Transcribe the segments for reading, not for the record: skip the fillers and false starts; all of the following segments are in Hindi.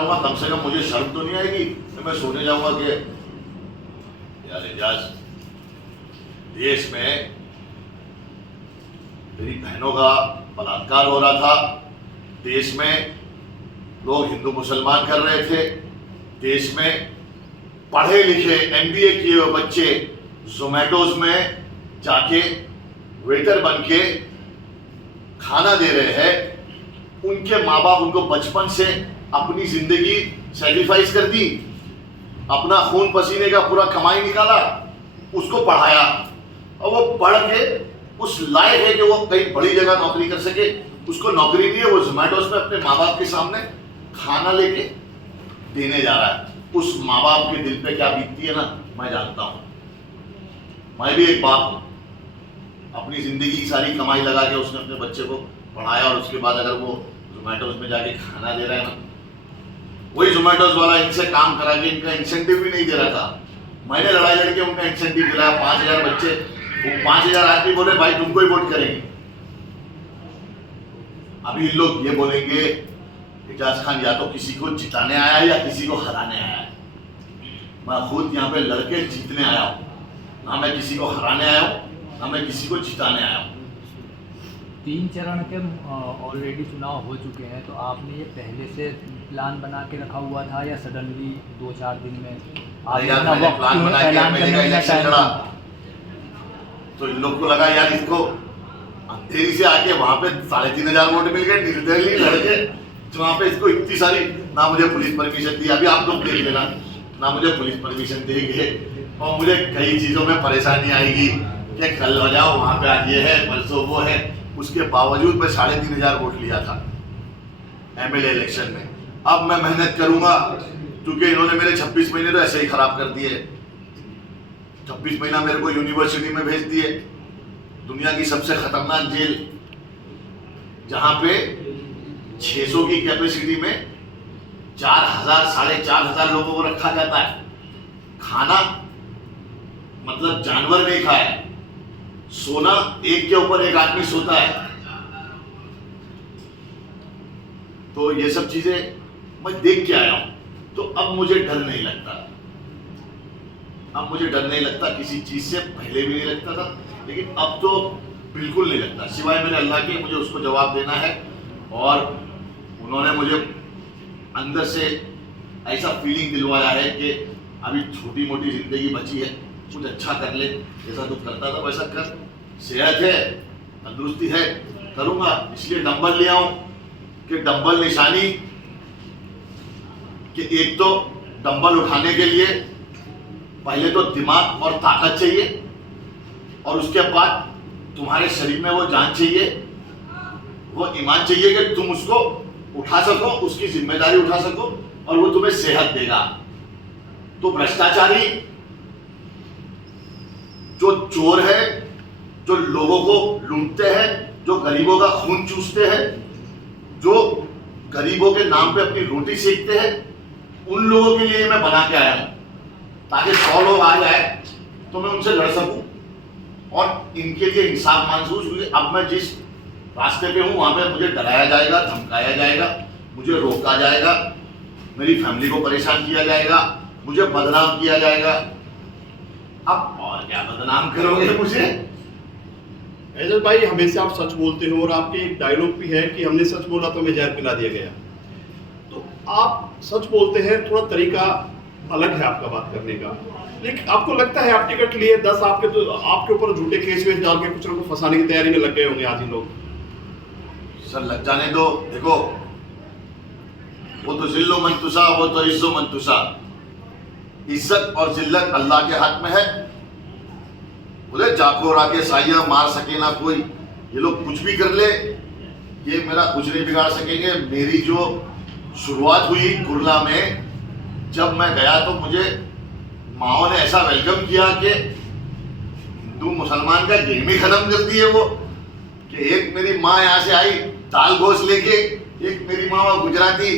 कम से कम मुझे शर्म तो नहीं आएगी कि मैं सोने जाऊंगा कि यार एजाज, देश में मेरी बहनों का बलात्कार हो रहा था, देश में लोग हिंदू मुसलमान कर रहे थे, देश में पढ़े लिखे एमबीए किए हुए बच्चे जोमेटोज में जाके वेटर बन के खाना दे रहे हैं, उनके माँ बाप उनको बचपन से अपनी जिंदगी सैक्रिफाइस कर दी, अपना खून पसीने का पूरा कमाई निकाला, उसको पढ़ाया और वो पढ़ के उस लायक है कि वो कहीं बड़ी जगह नौकरी कर सके। उसको नौकरी नहीं है, वो जोमेटोज में अपने माँ बाप के सामने खाना लेके देने जा रहा है। उस माँ बाप के दिल पे क्या बीतती है ना, मैं जानता हूँ। मैं भी एक बाप हूँ, अपनी जिंदगी की सारी कमाई लगा के उसने अपने बच्चे को पढ़ाया और उसके बाद अगर वो जोमेटोज में जाके खाना दे रहा है ना, वही जोमेटोज वाला इनसे काम करा के इनका इंसेंटिव भी नहीं दे रहा था, मैंने लड़ाई लड़के उनका इंसेंटिव दिलाया। 5000 बच्चे, वो 5000 आदमी बोले भाई तुमको ही वोट करेंगे। अभी लोग ये बोलेंगे एजाज खान या तो किसी को जिताने आया है या किसी को हराने आया है। मैं खुद यहाँ पे लड़के जीतने आया हूँ, ना मैं किसी को हराने आया हूँ ना मैं किसी को जिताने आया हूँ। 3 चरण के ऑलरेडी चुनाव हो चुके हैं, तो आपने ये पहले से प्लान बना के रखा हुआ था या सडनली 2-4 दिन में प्लान बना के मैंने का इलेक्शन लड़ा तो इन लोग को लगा यार इसको अंधेरी से आके वहां पे 3500 वोट मिल गए, निर्दलीय लड़के वहां पे इसको इतनी सारी, ना मुझे पुलिस परमिशन दी, अभी आप लोग देख लेना, ना मुझे पुलिस परमिशन देंगे और मुझे कई चीजों में परेशानी आएगी कि कल बजाओ वहां पे आज ये है परसों वो है। उसके बावजूद मैं 3500 वोट लिया था एमएलए इलेक्शन में। अब मैं मेहनत करूंगा क्योंकि इन्होंने मेरे 26 महीने तो ऐसे ही खराब कर दिए। 26 महीना मेरे को यूनिवर्सिटी में भेज दिए, दुनिया की सबसे खतरनाक जेल, जहां पे 600 की कैपेसिटी में 4000 4500 लोगों को रखा जाता है। खाना मतलब जानवर नहीं खाए, सोना एक के ऊपर एक आदमी सोता है। तो ये सब चीजें मैं देख के आया हूं, तो अब मुझे डर नहीं लगता। अब मुझे डर नहीं लगता किसी चीज से, पहले भी नहीं लगता था लेकिन अब तो बिल्कुल नहीं लगता, सिवाय मेरे अल्लाह के मुझे उसको जवाब देना है। और उन्होंने मुझे अंदर से ऐसा फीलिंग दिलवाया है कि अभी छोटी मोटी जिंदगी बची है, कुछ अच्छा कर ले, जैसा तू करता था वैसा कर, सेहत है तंदुरुस्ती है, करूंगा। इसलिए डंबल ले आऊं कि डंबल निशानी कि एक तो डंबल उठाने के लिए पहले तो दिमाग और ताकत चाहिए और उसके बाद तुम्हारे शरीर में वो जान चाहिए, वो ईमान चाहिए कि तुम उसको उठा सको, उसकी जिम्मेदारी उठा सको और वो तुम्हें सेहत देगा। तो भ्रष्टाचारी जो चोर है, जो लोगों को लूटते हैं, जो गरीबों का खून चूसते हैं, जो गरीबों के नाम पे अपनी रोटी सेकते हैं, उन लोगों के लिए मैं बना के आया हूं ताकि 100 लोग आ जाए तो मैं उनसे लड़ सकूं और इनके लिए इंसाफ महसूस हुई। अब मैं जिस रास्ते पे हूं वहां पे मुझे डराया जाएगा, धमकाया जाएगा, मुझे रोका जाएगा, मेरी फैमिली को परेशान किया जाएगा, मुझे बदनाम किया जाएगा। अब और क्या बदनाम करोगे मुझे? एजाज भाई, हमेशा आप सच बोलते हो और आपके एक डायलॉग भी है कि हमने सच बोला तो हमें जहर पिला दिया गया। तो आप सच बोलते हैं, थोड़ा तरीका अलग है आपका बात करने का, लेकिन आपको लगता है आप टिकट लिए 10 आपके ऊपर झूठे केस वेस डाल के कुछ लोगों को फंसाने की तैयारी में लग गए होंगे आज ही लोग? सर लग जाने दो, देखो वो तो जिल्लो मंतुसा, वो तो इज्जो मंतुसा, इज्जत और जिल्लत अल्लाह के हाथ में है। बोले जाको राके साइया मार सके ना कोई, ये लोग कुछ भी कर ले, ये मेरा कुछ नहीं बिगाड़ सकेंगे। मेरी जो शुरुआत हुई कुरला में, जब मैं गया तो मुझे माओ ने ऐसा वेलकम किया कि हिंदू मुसलमान का गेम ही खत्म कर दिए वो, कि एक मेरी माँ यहाँ से आई दाल गोश्त लेके, एक मेरी माँ गुजराती,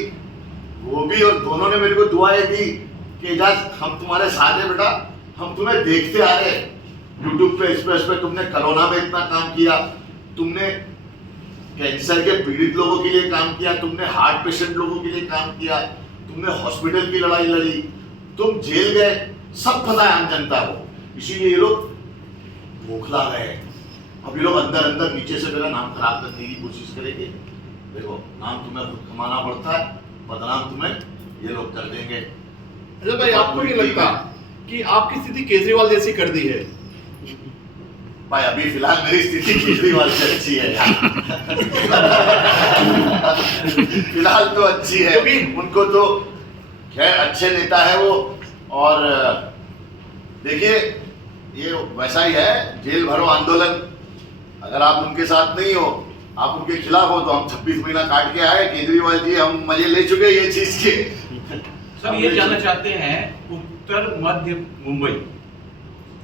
वो भी, और दोनों ने मेरे को दुआएं दी कि एजाज हम तुम्हारे साथ हैं बेटा, हम तुम्हें देखते आ रहे हैं यूट्यूब पे, इस पे तुमने कोरोना में इतना काम किया, तुमने कैंसर के पीड़ित लोगों के लिए काम किया, तुमने हार्ट पेशेंट लोगों के लिए काम किया, तुमने हॉस्पिटल की लड़ाई लड़ी, तुम जेल गए, सब पता है आम जनता को। इसीलिए ये लोग बौखला गए। अब ये लोग अंदर अंदर नीचे से मेरा नाम खराब करने की कोशिश करेंगे। देखो, नाम तुम्हें खुद कमाना पड़ता है, बदनाम तुम्हें ये लोग कर देंगे। अजय भाई, आपको नहीं लगता कि आपकी स्थिति केजरीवाल जैसी कर दी है? भाई अभी फिलहाल मेरी स्थिति केजरीवाल से अच्छी है यार। फिलहाल तो अच्छी है, क्योंकि उनको तो खैर अच्छे नेता है वो। और देखिए, ये वैसा ही है, जेल भरो आंदोलन। अगर आप उनके साथ नहीं हो, आप उनके खिलाफ हो, तो हम 26 महीना काट के आए केजरीवाल जी, हम मजे ले चुके ये चीज के। सर ये जानना चाहते हैं, उत्तर मध्य मुंबई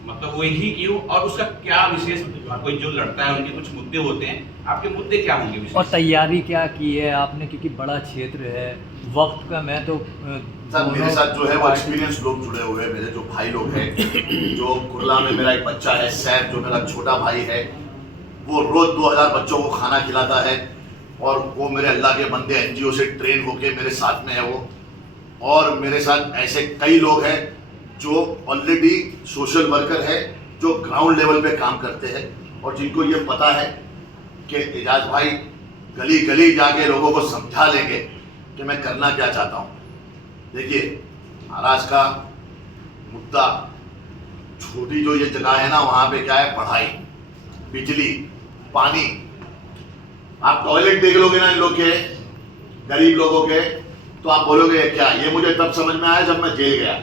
मतलब वही क्यों, और उसका क्या विशेष, कोई जो लड़ता है उनके कुछ मुद्दे होते हैं, आपके मुद्दे क्या होंगे विशेष? और तैयारी क्या की है आपने, क्योंकि बड़ा क्षेत्र है, वक्त का मैं तो सर मेरे साथ जो है वो एक्सपीरियंस लोग जुड़े हुए हैं, मेरे जो भाई लोग हैं। जो कुर्ला में मेरा एक बच्चा है सैफ, जो मेरा छोटा भाई है, वो रोज 2000 बच्चों को खाना खिलाता है। और वो मेरे अल्लाह के बंदे एनजीओ से ट्रेन होके मेरे साथ में है वो। और मेरे साथ ऐसे कई लोग हैं जो ऑलरेडी सोशल वर्कर है, जो ग्राउंड लेवल पे काम करते हैं, और जिनको ये पता है कि एजाज भाई गली गली जाके लोगों को समझा लेंगे कि मैं करना क्या चाहता हूँ। देखिए, महाराष्ट्र का मुद्दा, छोटी जो ये जगह है ना, वहाँ पे क्या है, पढ़ाई, बिजली, पानी। आप टॉयलेट देख लोगे ना इन लोग के, गरीब लोगों के, तो आप बोलोगे क्या। ये मुझे तब समझ में आया जब मैं जेल गया।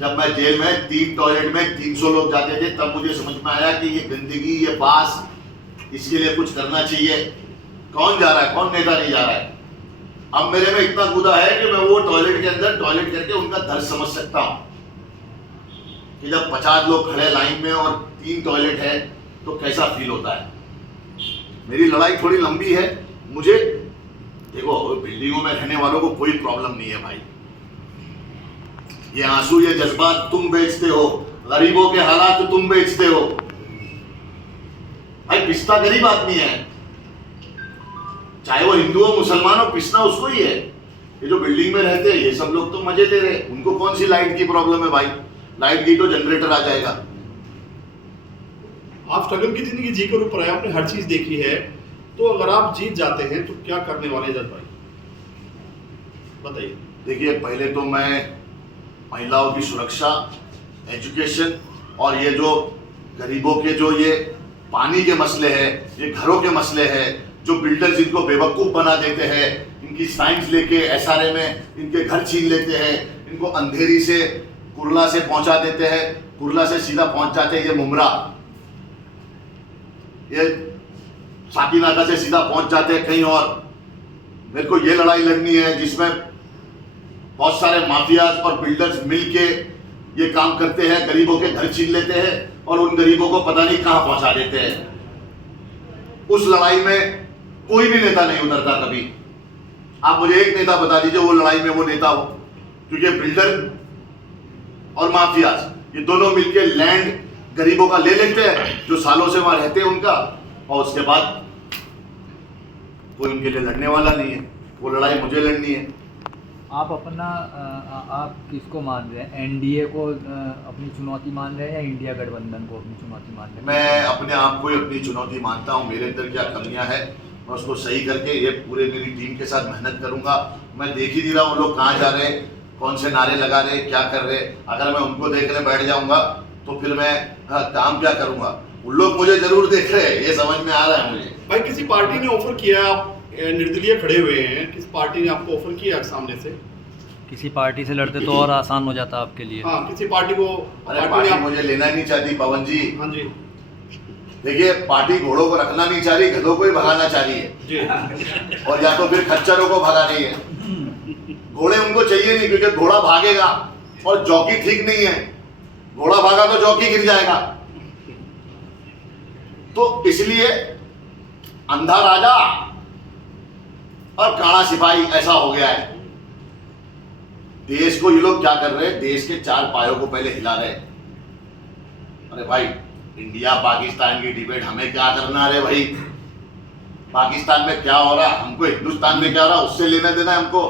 जब मैं जेल में 3 टॉयलेट में 300 लोग जाते थे, तब मुझे समझ में आया कि ये गंदगी, ये बास, इसके लिए कुछ करना चाहिए। कौन जा रहा है, कौन नेता नहीं जा रहा है। अब मेरे में इतना कूदा है कि मैं वो टॉयलेट के अंदर टॉयलेट करके उनका दर्द समझ सकता हूँ कि जब 50 लोग खड़े लाइन में और 3 टॉयलेट है तो कैसा फील होता है। मेरी लड़ाई थोड़ी लंबी है। मुझे देखो, बिल्डिंगों में रहने वालों को कोई प्रॉब्लम नहीं है भाई। ये आंसू, ये जज्बात तुम बेचते हो, गरीबों के हालात तुम बेचते हो। भाई पिसता गरीब आदमी है, चाहे वो हिंदू हो मुसलमान हो, पिसना उसको ही है। ये जो बिल्डिंग में रहते हैं ये सब लोग तो मजे ले रहे हैं, उनको कौन सी लाइट की प्रॉब्लम है भाई। लाइट की तो जनरेटर आ जाएगा। आप स्ट्रगल की जिंदगी जीकर ऊपर आए, आपने हर चीज देखी है, तो अगर आप जीत जाते हैं तो क्या करने वाले जज भाई, बताइए। देखिए, पहले तो मैं महिलाओं की सुरक्षा, एजुकेशन, और ये जो गरीबों के जो ये पानी के मसले हैं, ये घरों के मसले हैं, जो बिल्डर्स इनको बेवकूफ़ बना देते हैं, इनकी साइंस लेके एसआरए में इनके घर छीन लेते हैं, इनको अंधेरी से कुर्ला से पहुंचा देते हैं, कुर्ला से सीधा पहुंच जाते हैं ये मुमरा, ये साकीनाका से सीधा पहुंच जाते हैं कहीं और। मेरे को ये लड़ाई लड़नी है जिसमें बहुत सारे माफियाज और बिल्डर्स मिलके ये काम करते हैं, गरीबों के घर छीन लेते हैं और उन गरीबों को पता नहीं कहां पहुंचा देते हैं। उस लड़ाई में कोई भी नेता नहीं उतरता कभी। आप मुझे एक नेता बता दीजिए वो लड़ाई में वो नेता हो, क्योंकि बिल्डर और माफियाज ये दोनों मिलके लैंड गरीबों का ले लेते हैं जो सालों से वहां रहते हैं उनका, और उसके बाद कोई उनके लिए लड़ने वाला नहीं है। वो लड़ाई मुझे लड़नी है। आप अपना आप किसको मान रहे हैं, एनडीए को अपनी चुनौती मान रहे हैं या इंडिया गठबंधन को अपनी चुनौती मान रहे हैं? मैं अपने आप को ही अपनी चुनौती मानता हूँ। मेरे अंदर क्या कमियां है मैं उसको सही करके ये पूरे मेरी टीम के साथ मेहनत करूंगा। मैं देख ही नहीं रहा वो लोग कहाँ जा रहे, कौन से नारे लगा रहे, क्या कर रहे। अगर मैं उनको देखने बैठ जाऊंगा तो फिर मैं काम क्या करूंगा। उन लोग मुझे जरूर देख रहे हैं, ये समझ में आ रहा है मुझे। भाई किसी पार्टी ने ऑफर किया, आप निर्दलीय खड़े हुए हैं, किस पार्टी ने आपको ऑफर किया सामने से? किसी पार्टी से लड़ते तो और आसान हो जाता आपके लिए। हाँ, किसी पार्टी को अरे पार्टी मुझे लेना ही नहीं चाहती पवन जी। हाँ जी। देखिए, पार्टी घोड़ों को रखना नहीं चाह रही, गधों को ही भगाना चाह रही है जी। और या तो फिर खच्चरों को भगा रही है। घोड़े उनको चाहिए नहीं, क्योंकि घोड़ा भागेगा और जॉकी ठीक नहीं है। घोड़ा भागा तो जॉकी गिर जाएगा। तो इसलिए अंधा राजा और काला सिपाही ऐसा हो गया है। देश को ये लोग क्या कर रहे हैं, देश के 4 पायों को पहले हिला रहे। अरे भाई, इंडिया पाकिस्तान की डिबेट हमें क्या करना है भाई। पाकिस्तान में क्या हो रहा, हमको हिंदुस्तान में क्या हो रहा, उससे लेना देना हमको।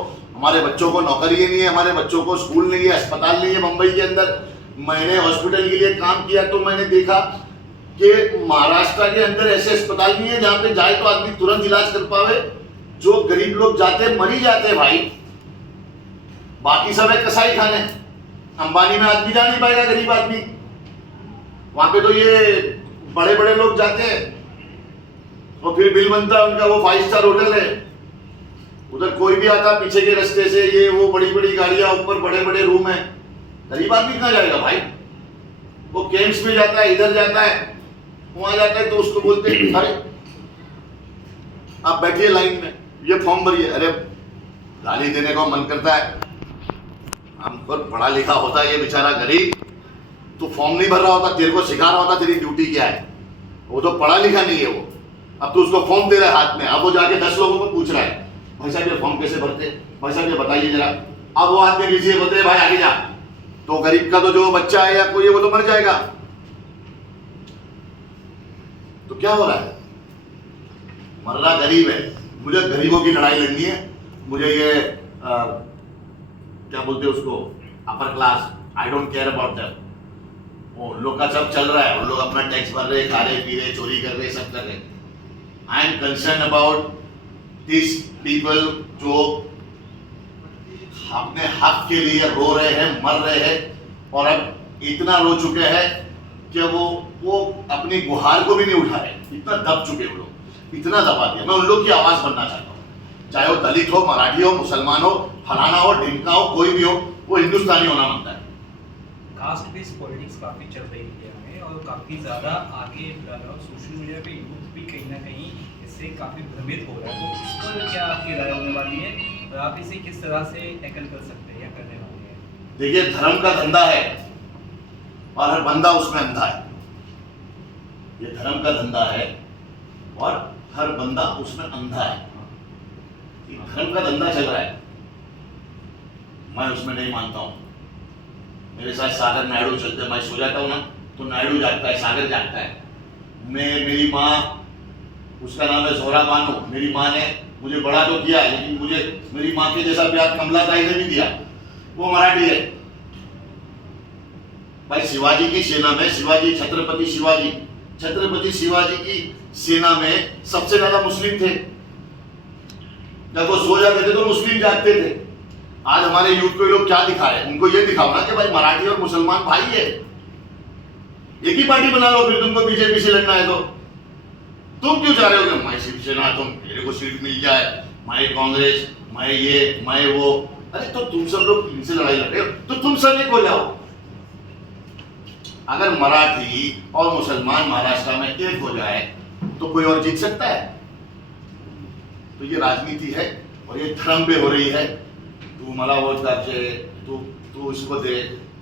हमारे बच्चों को नौकरी नहीं है, हमारे बच्चों को स्कूल नहीं है, अस्पताल नहीं है। मुंबई के अंदर मैंने हॉस्पिटल के लिए काम किया तो मैंने देखा कि महाराष्ट्र के अंदर ऐसे अस्पताल नहीं है जहां पे जाए तो आदमी तुरंत इलाज कर पावे। जो गरीब लोग जाते हैं मर ही जाते हैं भाई, बाकी सब है कसाई खाने। अंबानी में आदमी जा नहीं पाएगा, गरीब आदमी। वहां पे तो ये बड़े बड़े लोग जाते हैं और फिर बिल बनता है उनका, वो 5 स्टार होटल है। उधर कोई भी आता पीछे के रास्ते से, ये वो बड़ी बड़ी गाड़ियां, ऊपर बड़े बड़े रूम है। गरीब आदमी कहाँ जाएगा भाई? वो केम्स में जाता है, इधर जाता है, वहां जाता है तो उसको बोलते हैं अरे आप बैठिए लाइन में, ये फॉर्म भरिए। अरे गाली देने को मन करता है। हम पर पढ़ा लिखा होता है ये बेचारा गरीब, तो फॉर्म नहीं भर रहा होता, तेरे को सिखा रहा होता तेरी ड्यूटी क्या है। वो तो पढ़ा लिखा नहीं है वो, अब तो उसको फॉर्म दे रहा है हाथ में। अब वो जाके 10 लोगों को पूछ रहा है भाई साहब ये फॉर्म कैसे भरते, भाई साहब ये बताइए जरा। अब वो हाथ में लीजिए, बोलते हैं भाई आगे जा। तो गरीब का तो जो बच्चा है या कोई है वो तो मर जाएगा। तो क्या हो रहा है? मरना गरीब है। मुझे गरीबों की लड़ाई लड़नी है। मुझे ये क्या बोलते हैं उसको, upper class, I don't care about that. वो लोग का सब चल रहा है, उन लोग अपना टैक्स भर रहे, खा रहे, पी रहे, चोरी कर रहे, सब कर रहे। I am concern about this people जो अपने हक के लिए रो रहे हैं, मर रहे हैं और अब इतना रो चुके हैं कि वो अपनी गुहार को भी नहीं उठा रहे। इतना दब चुके वो लोग, इतना दबा दिया। मैं उन लोग की आवाज बनना चाहता हूँ, चाहे वो दलित हो, मराठी हो, मुसलमान हो, फलाना हो, ढिमका हो, कोई भी हो, वो हिंदुस्तानी होना मांगता है। कास्ट बेस्ड पॉलिटिक्स काफ़ी चल रही है इंडिया में और काफ़ी ज़्यादा आगे बढ़ रहा है। सोशल मीडिया पे यूथ भी कहीं ना कहीं इससे काफ़ी भ्रमित हो रहा है। तो इस पर क्या आपकी राय होने वाली है और आप इसे किस तरह से टैकल कर सकते हैं या करने वाले हैं? देखिए, धर्म का धंधा है और हर बंदा उसमें अंधा है। ये धर्म का धंधा है और हर बंदा उसमें अंधा है। ये धर्म का धंधा चल रहा है, मैं उसमें नहीं मानता हूँ। मेरे साथ सागर नायडू चलते, मैं सो जाता हूँ ना तो नायडू जागता है, सागर जागता है। मेरी माँ, उसका नाम है जोहरा बानो। मेरी माँ ने मुझे बड़ा तो किया, लेकिन मुझे मेरी माँ के जैसा प्यार कमला ताई ने भी दिया। वो मराठी है भाई। शिवाजी की सेना में, शिवाजी, छत्रपति शिवाजी की सेना में सबसे ज्यादा मुस्लिम थे। जब वो सो जाते थे तो मुस्लिम जागते थे। आज हमारे यूथ को ये लोग क्या दिखा रहे हैं? उनको ये दिखाओ ना कि भाई मराठी और मुसलमान भाई है, एक ही पार्टी बना लो। फिर तुमको बीजेपी से लड़ना है तो तुम क्यों चाह रहे हो कि मैं शिवसेना, तुम मेरे को सीट मिल जाए, मैं कांग्रेस, मैं ये, मैं वो। अरे तो तुम सब लोग इनसे लड़ाई लड़ रहे हो तो तुम सब एक हो जाओ। अगर मराठी और मुसलमान महाराष्ट्र में एक हो जाए तो कोई और जीत सकता है? तो ये राजनीति है और ये धर्म पे हो रही है। तू मला वोट दे, तू इसको दे,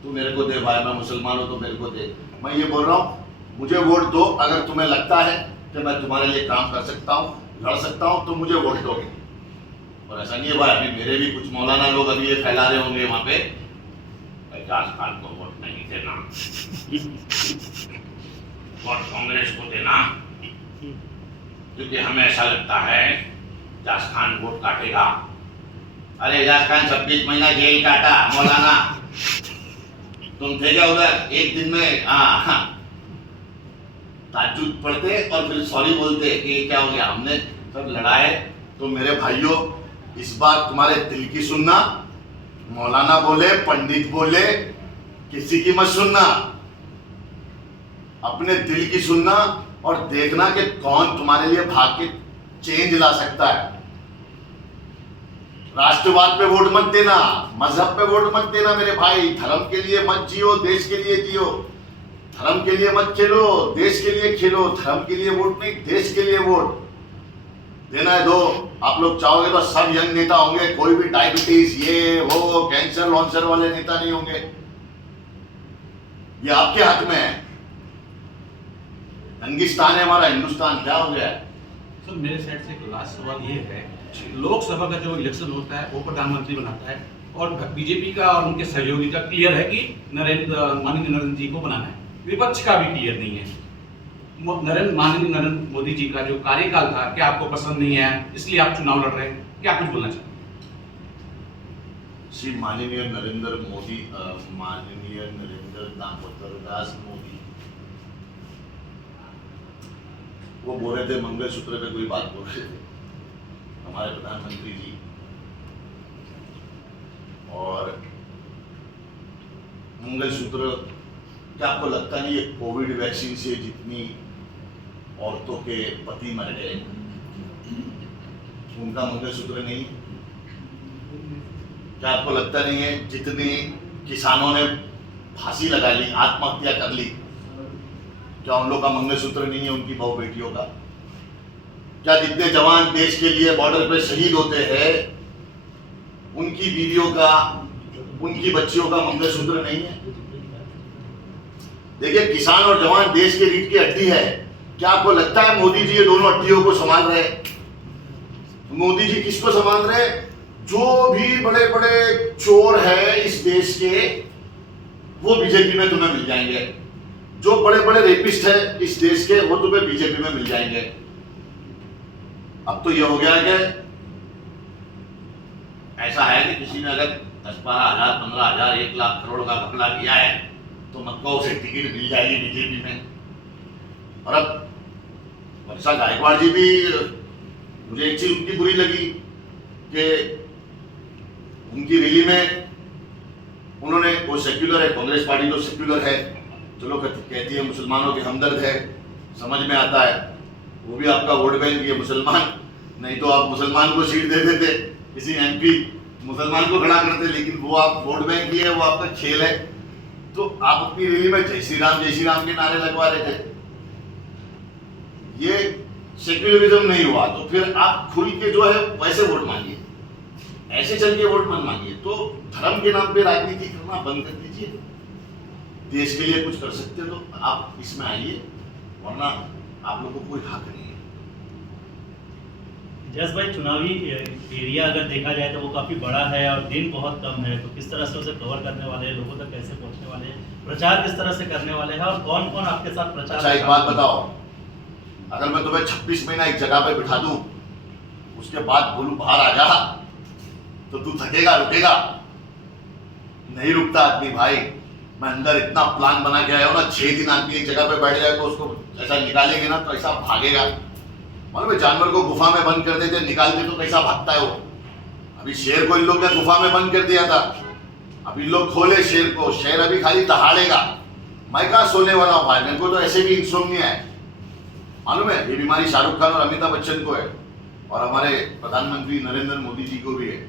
तू मेरे को दे भाई, मैं मुसलमान हूं तो मेरे को दे। मैं ये बोल रहा हूँ, मुझे वोट दो। अगर तुम्हें लगता है कि मैं तुम्हारे लिए काम कर सकता हूँ, लड़ सकता हूँ, तो मुझे वोट दोगे। और ऐसा नहीं है भाई, अभी मेरे भी कुछ मौलाना लोग अभी ये फैला रहे होंगे वहां पे, एजाज खान को वोट नहीं देना, वोट कांग्रेस को देना, क्योंकि हमें ऐसा लगता है एजाज खान वोट काटेगा। अरे एजाज खान 26 महीना जेल काटा मौलाना, तुम थे क्या उधर? एक दिन में ताज्जुद पढ़ते और फिर सॉरी बोलते कि क्या हो गया, हमने सब लड़ा है। तो मेरे भाइयों, इस बार तुम्हारे दिल की सुनना, मौलाना बोले, पंडित बोले, किसी की मत सुनना, अपने दिल की सुनना और देखना कि कौन तुम्हारे लिए भाग के चेंज ला सकता है। राष्ट्रवाद पे वोट मत देना, मजहब पे वोट मत देना मेरे भाई। धर्म के लिए मत जियो, देश के लिए जियो। धर्म के लिए मत खेलो, देश के लिए खेलो। धर्म के लिए वोट नहीं, देश के लिए वोट देना है। दो, आप लोग चाहोगे तो सब यंग नेता होंगे, कोई भी डायबिटीज, ये वो, कैंसर लॉन्सर वाले नेता नहीं होंगे। ये आपके हाथ में है। दंगिस्तान है हमारा हिंदुस्तान, क्या हो गया है? सर मेरे साइड से एक लास्ट सवाल ये है, लोकसभा का जो इलेक्शन होता है वो प्रधानमंत्री बनाता है और बीजेपी का और उनके सहयोगी का क्लियर है कि माननीय नरेंद्र जी को बनाना है। विपक्ष का भी क्लियर नहीं है। माननीय नरेंद्र मोदी जी का जो कार्यकाल था क्या आपको पसंद नहीं है, इसलिए आप चुनाव लड़ रहे हैं? क्या कुछ बोलना चाहते हैं? श्री माननीय नरेंद्र मोदी, माननीय नरेंद्र दामोदर दास मोदी, वो बोल रहे थे मंगलसूत्र पे कोई बात बोल रहे थे हमारे प्रधानमंत्री जी, और मंगलसूत्र, क्या आपको लगता नहीं ये कोविड वैक्सीन से जितनी औरतों के पति मर गए उनका मंगलसूत्र नहीं? क्या आपको लगता नहीं है जितने किसानों ने फांसी लगा ली, आत्महत्या कर ली, क्या उन लोग का मंगलसूत्र नहीं है उनकी बहू बेटियों का? क्या जितने जवान देश के लिए बॉर्डर पे शहीद होते हैं उनकी बीवियों का, उनकी बच्चियों का मंगलसूत्र नहीं है? देखिए, किसान और जवान देश के रीढ़ की हड्डी है। क्या आपको लगता है मोदी जी ये दोनों हड्डियों को संभाल रहे? मोदी जी किसको संभाल रहे? जो भी बड़े बड़े चोर है इस देश के, वो बीजेपी में तुम्हें मिल जाएंगे। जो बड़े बड़े रेपिस्ट है इस देश के, वो तुम्हें बीजेपी में मिल जाएंगे। अब तो ये हो गया है कि ऐसा है कि किसी ने अगर 10-12 हजार, 15 हजार, 1 लाख करोड़ का घपला किया है तो मक्का उसे टिकट मिल जाएगी बीजेपी में। और अब वर्षा गायकवाड़ जी भी, मुझे एक चीज उनकी बुरी लगी कि उनकी रैली में उन्होंने, वो सेक्युलर है, कांग्रेस पार्टी तो सेक्युलर है, चलो कहती है मुसलमानों के हमदर्द है, समझ में आता है, वो भी आपका वोट बैंक ये मुसलमान, नहीं तो आप मुसलमान को सीट दे देते, किसी एमपी मुसलमान को खड़ा करते, लेकिन वो आप वोट बैंक ही है, वो आपका खेल है। तो आप अपनी रैली में जय श्री राम के नारे लगवा रहे थे। ये सेक्युलरिज्म नहीं हुआ तो फिर आप खुल के जो है वैसे वोट मांगिए, ऐसे चल के वोट मत मांगिए। तो धर्म के नाम पे राजनीति करना बंद कर दीजिए। देश के लिए कुछ कर सकते हो तो आप इसमें आइए, वरना आप लोगों को कोई हक नहीं है। जस भाई, चुनावी एरिया अगर देखा जाए तो वो काफ़ी बड़ा है और दिन बहुत कम है, तो किस तरह से उसे कवर करने वाले हैं, लोगों तक कैसे पहुंचने वाले हैं, प्रचार किस तरह से करने वाले हैं और कौन कौन आपके साथ प्रचार? अच्छा, एक बात बताओ, अगर मैं तुम्हें 26 महीना एक जगह पे बिठा दूं, उसके बाद बोलूं बाहर आ जा, तो तू थकेगा, रुकेगा? नहीं रुकता आदमी भाई। मैं अंदर इतना प्लान बना के आया हूं ना, 6 दिन आदमी एक जगह पे बैठ जाए तो उसको ऐसा निकालेंगे ना तो ऐसा भागेगा। मालूम है, जानवर को गुफा में बंद कर देते, निकालते तो कैसा भागता है वो। अभी शेर को इन लोग ने गुफा में बंद कर दिया था, अभी लोग खोले शेर को, शेर अभी खाली दहाड़ेगा। मैं कहाँ सोने वाला हूँ भाई, मेरे को तो ऐसे भी इंसोम्निया है। मालूम है, ये बीमारी शाहरुख खान और अमिताभ बच्चन को है, और हमारे प्रधानमंत्री नरेंद्र मोदी जी को भी है,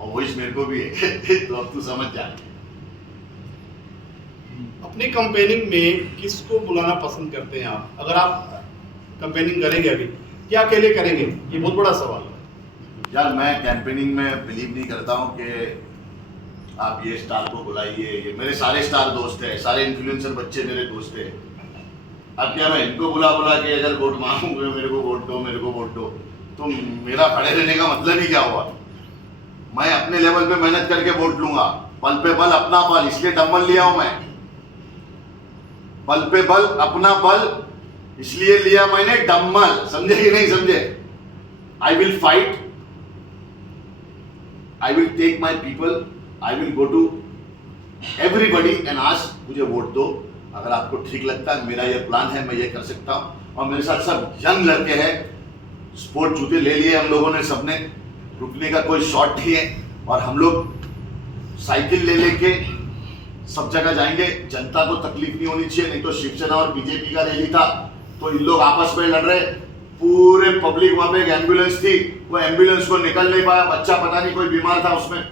और वॉइस मेरे को भी है। तो अब तू समझ जा। अपनी कैंपेनिंग में किसको बुलाना पसंद करते हैं आप? अगर आप कैंपेनिंग करेंगे अभी, क्या अकेले करेंगे? ये बहुत बड़ा सवाल है। यार, मैं कैंपेनिंग में बिलीव नहीं करता हूँ कि आप ये स्टार को बुलाइए। ये मेरे सारे स्टार दोस्त हैं, सारे इन्फ्लुएंसर बच्चे मेरे दोस्त हैं। अब क्या मैं इनको बुला के अगर वोट मांगूंगा, मेरे को वोट दो, मेरे को वोट दो, तो मेरा खड़े रहने का मतलब ही क्या हुआ? मैं अपने लेवल पे मेहनत करके वोट लूंगा, बल पे बल अपना बल, इसलिए डम्बल लिया हूं मैं। बल पे बल अपना बल इसलिए लिया मैंने डम्बल, समझे कि नहीं समझे? I will fight, I will take my people, I will go to everybody and ask मुझे वोट दो। अगर आपको ठीक लगता है, मेरा ये प्लान है, मैं ये कर सकता हूं। और मेरे साथ सब यंग लड़के हैं, स्पोर्ट जूते ले लिए हम लोगों ने सबने, रुकने का कोई शॉट नहीं है, और हम लोग साइकिल ले लेके सब जगह जाएंगे। जनता को तकलीफ नहीं होनी चाहिए, नहीं तो शिवसेना और बीजेपी का रैली था तो इन लोग आपस में लड़ रहे, पूरे पब्लिक, वहां पे एक एम्बुलेंस थी, वो एम्बुलेंस को निकल नहीं पाया, बच्चा पता नहीं कोई बीमार था उसमें।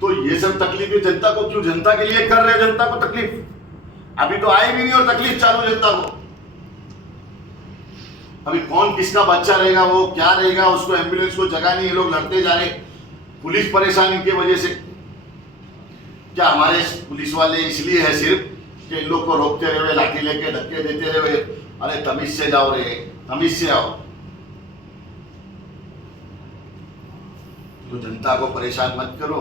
तो ये सब तकलीफें जनता को क्यों? जनता के लिए कर रहे हैं जनता को तकलीफ। अभी तो आए भी नहीं और तकलीफ चालू जनता को। अभी कौन किसका बच्चा रहेगा, वो क्या रहेगा, उसको एम्बुलेंस को जगह नहीं, ये लोग लड़ते जा रहे। पुलिस परेशान इनकी वजह से। क्या हमारे पुलिस वाले इसलिए है सिर्फ कि इन लोग को रोकते रहे, लाठी लेके धक्के देते रहे? अरे तमीज से जाओ रे, तमीज से आओ। तो जनता को परेशान मत करो,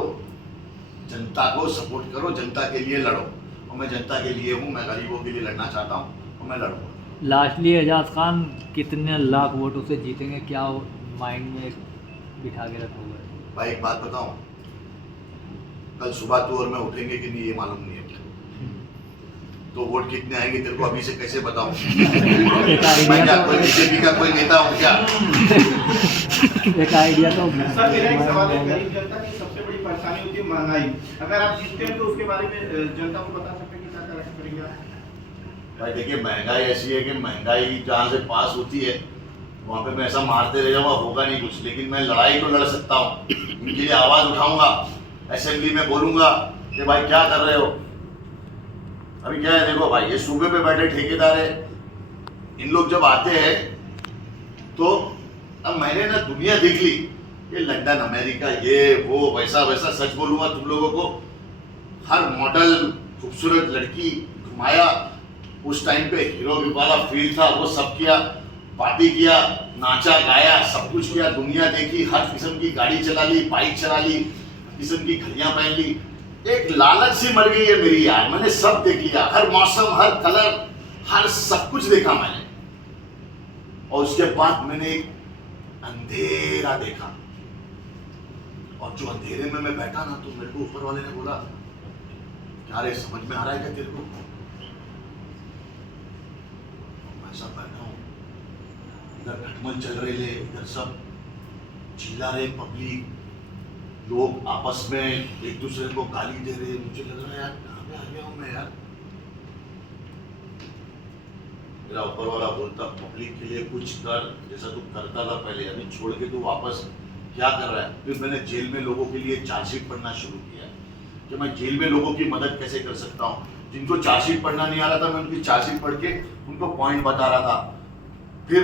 जनता को सपोर्ट करो, जनता के लिए लड़ो। और मैं जनता के लिए हूँ, मैं गरीबों के लिए लड़ना चाहता हूँ और मैं लड़ूंगा। लास्टली एजाज खान कितने लाख वोटों से जीतेंगे, क्या माइंड में बिठा के रखा हुआ है? भाई एक बात बताऊं, कल सुबह तू और मैं उठेंगे कि नहीं ये मालूम नहीं है। तो वोट कितने आएंगे तेरे को अभी से कैसे बताऊं? मैं क्या कोई बीजेपी का कोई नेता हूं क्या? एक आइडिया तो सर मेरा एक सवाल है, गरीब जनता की सबसे बड़ी परेशानी होती है महंगाई। अगर आप जीतते हैं तो उसके बारे में जनता को बता सकते हैं कि क्या क्या करेंगे आप? भाई देखिए, महंगाई ऐसी है कि महंगाई जहाँ से पास होती है वहाँ पे मैं ऐसा मारते रह जाऊंगा, होगा नहीं कुछ। लेकिन मैं लड़ाई तो लड़ सकता हूँ, उनके लिए आवाज उठाऊंगा, असेंबली में बोलूंगा कि भाई क्या कर रहे हो। अभी क्या है, देखो भाई, ये सूबे पे बैठे ठेकेदार है, इन लोग जब आते हैं तो अब मैंने ना दुनिया देख ली, ये लंदन अमेरिका ये वो वैसा वैसा। सच बोलूंगा तुम लोगों को, हर मॉडल खूबसूरत लड़की घुमाया, उस टाइम पे हीरो वाला फील था, वो सब किया, पार्टी किया, नाचा गाया, सब कुछ किया, दुनिया देखी, हर किस्म की गाड़ी चला ली, बाइक चला ली, किस्म की घड़ियां पहन ली। एक लालच सी मर गई है मेरी यार, मैंने सब देख लिया, हर मौसम, हर कलर, हर सब कुछ देखा मैंने। और उसके बाद मैंने एक अंधेरा देखा, और जो अंधेरे में मैं बैठा ना, तो मेरे को ऊपर वाले ने बोला, क्या रे समझ में आ रहा है क्या तेरे को? मैं सब बैठा हूं, इधर खटमल चल रहे ले, इधर सब चिल्ला रहे पब्लिक, लोग आपस में एक दूसरे को गाली दे रहे। मुझे लग रहा है यार कहाँ पे आ गया हूँ मैं यार। मेरा ऊपर वाला बोलता, पब्लिक के लिए कुछ कर, जैसा तू करता था पहले, अभी छोड़ के तू वापस क्या कर रहा है। फिर मैंने जेल में लोगों के लिए चार्जशीट पढ़ना शुरू किया कि मैं जेल में लोगों की मदद कैसे कर सकता हूँ। जिनको चार्जशीट पढ़ना नहीं आ रहा था, मैं उनकी चार्जशीट पढ़ के उनको पॉइंट बता रहा था। फिर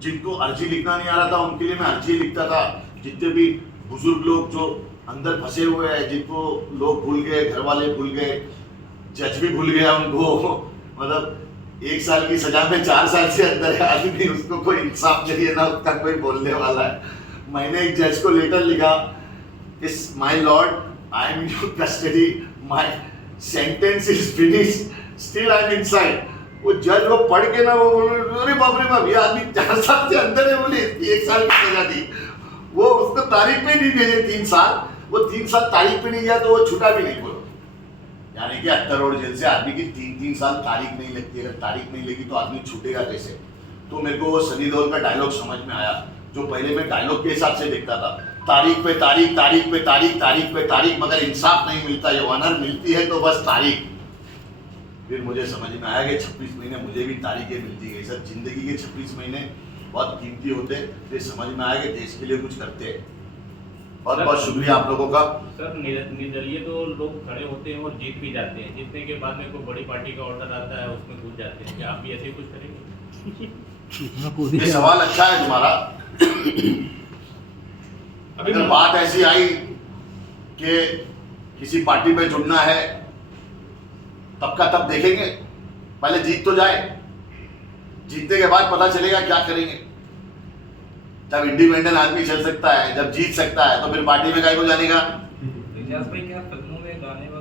जिनको अर्जी लिखना नहीं आ रहा था, उनके लिए मैं अर्जी लिखता था। जितने भी बुजुर्ग लोग जो अंदर फंसे हुए हैं, जिनको लोग भूल गए, घर वाले भूल गए, जज भी भूल गया उनको, मतलब 1 साल की सजा में 4 साल से अंदर है आदमी, उसको कोई इंसाफ नहीं है ना, उसका कोई बोलने वाला है। मैंने एक जज को लेटर लिखा, is my Lord, I am in your custody, my sentence is finished, still I am inside. वो जज वो पढ़ के ना, वो अरे बाप रे बाप, ये आदमी 4 साल से अंदर है, बोले इसकी 1 साल की सजा दी। वो उसको तारीख पे नहीं भेजे 3 साल, वो 3 साल तारीख पे नहीं गया तो वो छूटा भी नहीं बोलो। यानी कि 78 रोड जेल से आदमी की 3-3 साल तारीख नहीं लगती। अगर तारीख नहीं लगी तो आदमी छूटेगा कैसे? तो मेरे को वो सनी देओल का डायलॉग समझ में आया, जो पहले मैं डायलॉग के हिसाब से देखता था, तारीख पे तारीख, तारीख पे तारीख, तारीख पे तारीख, मगर इंसाफ नहीं मिलता। ये ऑनर मिलती है तो बस तारीख। फिर मुझे समझ में आया कि 26 महीने मुझे भी तारीखें मिलती गई। सर जिंदगी के 26 महीने बहुत कीमती होते। फिर समझ में आया कि देश के लिए कुछ करते हैं। बहुत बहुत शुक्रिया आप लोगों का। सर निर्दलीय तो लोग खड़े होते हैं और जीत भी जाते हैं, जीतने के बाद में कोई बड़ी पार्टी का ऑर्डर आता है उसमें घुस जाते हैं, क्या आप भी ऐसे ही कुछ करेंगे? ये सवाल अच्छा है तुम्हारा। अगर बात ऐसी आई कि किसी पार्टी में जुड़ना है, तब का तब देखेंगे, पहले जीत तो जाए, जीतने के बाद पता चलेगा क्या करेंगे। जब इंडिपेंडेंट आदमी चल सकता है, जब जीत सकता है, तो फिर पार्टी में काहे को जाने का?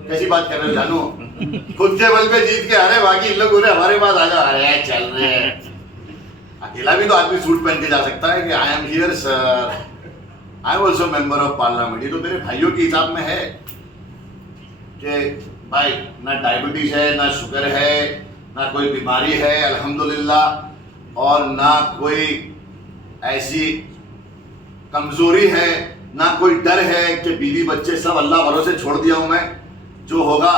कैसी बात कर रहे हो जानू? खुद के बल पे जीत के आ रहे, बाकी इन लोग बोले हमारे पास आ जाओ, अरे चल रहे हैं। अकेला भी तो आदमी सूट पहन के जा सकता है कि I am here sir, I am also member of parliament. ये तो मेरे भाइयों के हिसाब में है कि भाई ना डायबिटीज है, ना शुगर है, ना कोई बीमारी है अल्हम्दुलिल्लाह, और ना कोई ऐसी कमजोरी है, ना कोई डर है कि बीवी बच्चे सब अल्लाह भरोसे छोड़ दिया हूं मैं। जो होगा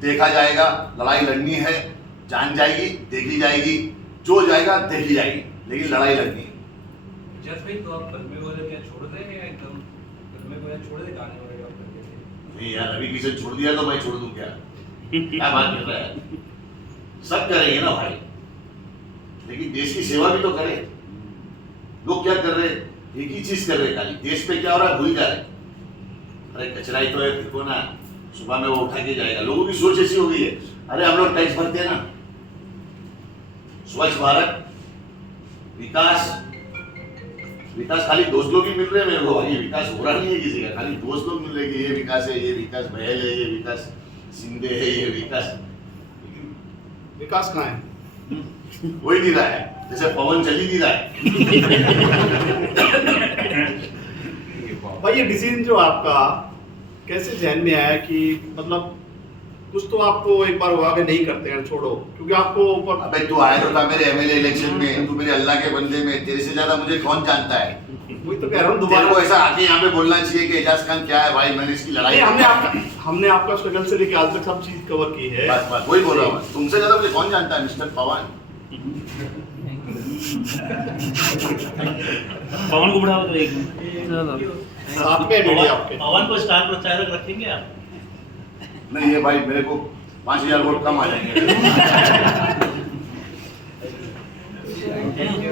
देखा जाएगा। लड़ाई लड़नी है, जान जाएगी देखी जाएगी, जो जाएगा देखी जाएगी, लेकिन लड़ाई लड़नी है। जज भाई तो आप फिल्में वगैरह क्या छोड़ देंगे या एकदम फिल्में वगैरह छोड़ दे, गाने वगैरह आप करते थे? नहीं यार, अभी किसी छोड़ दिया तो मैं छोड़ दूं क्या? क्या बात कर रहा है? सब करेंगे ना भाई, लेकिन देश की सेवा भी तो करें। लोग क्या कर रहे हैं? एक ही चीज कर रहे हैं, खाली देश पे क्या हो रहा है भूल जा रहे। अरे कचरा ही तो है, देखो ना, सुबह में वो उठा के जाएगा। लोगों की सोच ऐसी हो गई है, अरे हम लोग टैक्स भरते हैं ना, स्वच्छ भारत, विकास, विकास खाली दोस्त लोग ही मिल रहे हैं मेरे को, ये विकास हो रहा नहीं है किसी का। खाली दोस्त लोग मिल रहे हैं कि ये विकास है, ये विकास बहल है, ये विकास सिंधे है, ये विकास, विकास कहाँ है? हो ही नहीं रहा है, जैसे पवन चल ही नहीं रहा है। भाई ये डिसीजन जो आपका कैसे ध्यान में आया कि मतलब कुछ तो आपको एक बार हुआ कि नहीं करते हैं, छोड़ो, क्योंकि आपको ऊपर अबे तू आया तो था मेरे एमएलए इलेक्शन में, तू मेरे अल्लाह के बंदे में, तेरे से ज्यादा मुझे कौन जानता है? वही तो कह रहा हूँ तेरे दोबारा। को ऐसा आके यहाँ पे बोलना चाहिए कि एजाज खान क्या है भाई, मैंने इसकी लड़ाई नहीं, हमने आपका स्ट्रगल से लेके आज तक सब चीज कवर की है। बस वही बोल रहा हूँ, तुमसे ज्यादा मुझे कौन जानता है मिस्टर पवन? पवन को बढ़ाओ तो एक साथ में मीडिया आपके। पवन को स्टार प्रचारक रखेंगे आप? नहीं ये भाई मेरे को 5000 वोट कम आ जाएंगे।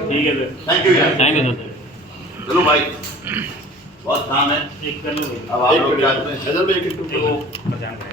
ठीक है सर, थैंक यू यार, थैंक यू सर। चलो भाई बहुत काम है, एक कर लो। अब आप लोग जानते हैं। हैदर भाई एक इंटरव्यू बजान रहे